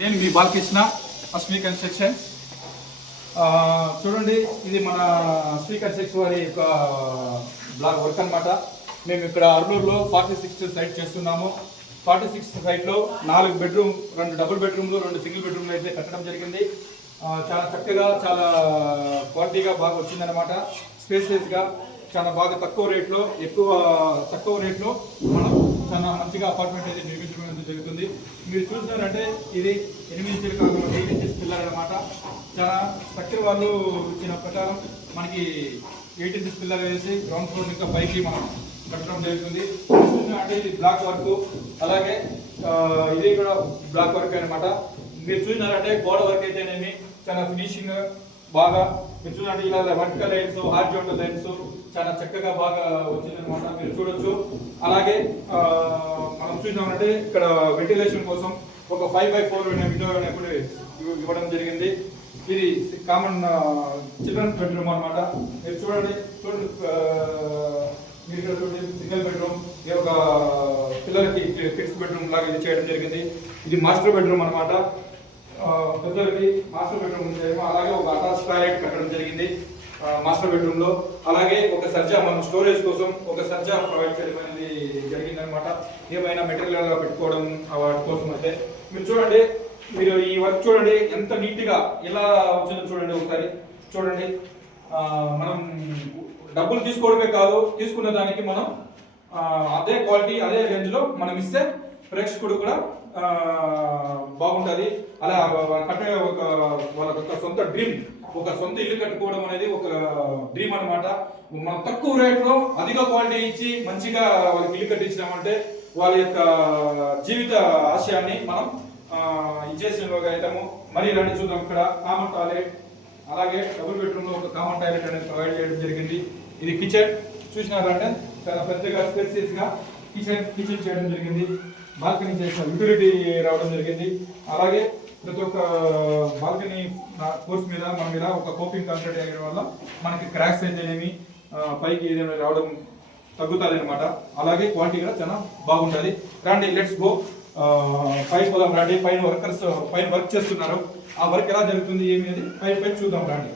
నేను మీ బాలకృష్ణ అశ్మి కన్స్ట్రక్షన్. చూడండి, ఇది మన శ్రీ కన్స్ట్రక్షన్ వారి యొక్క బ్లాక్ వర్క్ అనమాట. మేము ఇక్కడ అర్నూరులో 46 సైట్ చేస్తున్నాము. 46 సైట్లో 4 బెడ్రూమ్, 2 డబుల్ బెడ్రూమ్లు, 2 సింగిల్ బెడ్రూమ్లు అయితే కట్టడం జరిగింది. చాలా చక్కగా, చాలా క్వాలిటీగా బాగా వచ్చిందనమాట. స్పేసియస్గా చాలా బాగా తక్కువ రేట్లో మనం చాలా మంచిగా అపార్ట్మెంట్ అయితే నిర్మించడం జరుగుతుంది. మీరు చూసినారంటే ఇది 8 ఇంచుల కాకుండా 8 ఇంచెస్ పిల్లర్ అనమాట. చాలా చక్కర వాళ్ళు ఇచ్చిన ప్రకారం మనకి 8 ఇంచెస్ పిల్లర్ వేసి గ్రౌండ్ ఫ్లోర్ ఇంకా పైకి మనం కట్టడం జరుగుతుంది. అంటే ఇది బ్లాక్ వర్క్, అలాగే ఇది కూడా బ్లాక్ వర్క్ అనమాట. మీరు చూసినారంటే గోడ వర్క్ అయితేనేమి చాలా ఫినిషింగ్ బాగా, మీరు చూడండి ఇలా వర్టికల్ లైన్స్, హారిజాంటల్ లైన్స్ చాలా చక్కగా బాగా వచ్చిందనమాట. మీరు చూడొచ్చు. అలాగే మనం చూసినామంటే ఇక్కడ వెంటిలేషన్ కోసం ఒక 5x4 విండో కూడా ఇవ్వడం జరిగింది. ఇది కామన్ చిల్డ్రన్స్ బెడ్రూమ్ అనమాట. మీరు చూడండి మీరు ఇక్కడ చూడండి, సింగిల్ బెడ్రూమ్, ఇది ఒక పిల్లలకి కిడ్స్ బెడ్రూమ్ లాగా ఇది చేయడం జరిగింది. ఇది మాస్టర్ బెడ్రూమ్ అనమాట. పెద్దలకి మాస్టర్ బెడ్రూమ్ ఉందేమో. అలాగే ఒక అటాచ్ టాయిలెట్ కట్టడం జరిగింది మాస్టర్ బెడ్రూమ్ లో. అలాగే ఒక సజ్జా, మనం స్టోరేజ్ కోసం ఒక సజ్జా ప్రొవైడ్ చేయడం అనేది జరిగింది అనమాట. ఏమైనా మెటీరియల్ పెట్టుకోవడం వాటి కోసం అయితే. మీరు చూడండి, మీరు ఈ వర్క్ చూడండి ఎంత నీట్ గా ఎలా వచ్చిందో చూడండి. ఒకసారి చూడండి, మనం డబ్బులు తీసుకోవడమే కాదు, తీసుకున్న దానికి మనం అదే క్వాలిటీ అదే రేంజ్ లో మనం ఇస్తే ప్రేక్షకుడు కూడా బాగుంటుంది. అలా కట్టే వాళ్ళ సొంత డ్రీమ్, ఒక సొంత ఇల్లు కట్టుకోవడం అనేది ఒక డ్రీమ్ అనమాట. మనం తక్కువ రేట్లో అధిక క్వాలిటీ ఇచ్చి మంచిగా వాళ్ళకి ఇల్లు కట్టించినామంటే వాళ్ళ యొక్క జీవిత ఆశయాన్ని మనం ఇచ్చేసిన అవుతాము. మరి ఇలాంటి చూద్దాం. ఇక్కడ కామన్ టాయిలెట్, అలాగే డబుల్ బెడ్రూమ్ లో ఒక కామన్ టాయిలెట్ అనేది ప్రొవైడ్ చేయడం జరిగింది. ఇది కిచెన్ చూసినారంటే చాలా పెద్దగా స్పేసియస్ గా కిచెన్ చేయడం జరిగింది. బాల్కనీ చేసిన యూటిలిటీ రావడం జరిగింది. అలాగే ప్రతి ఒక్క బాల్కనీ కోర్స్ మీద మనం ఇలా ఒక కోపింగ్ కాంక్రీట్ వేయడం వల్ల మనకి క్రాక్స్ అయితేనేమి పైకి ఏదైనా రావడం తగ్గుతుంది అనమాట. అలాగే క్వాలిటీ కూడా చాలా బాగుంటుంది. రండి, లెట్స్ గో. పైన పోదాం రండి. పైన వర్క్ చేస్తున్నారు. ఆ వర్క్ ఎలా జరుగుతుంది ఏమి అనేది పైన చూద్దాం రండి.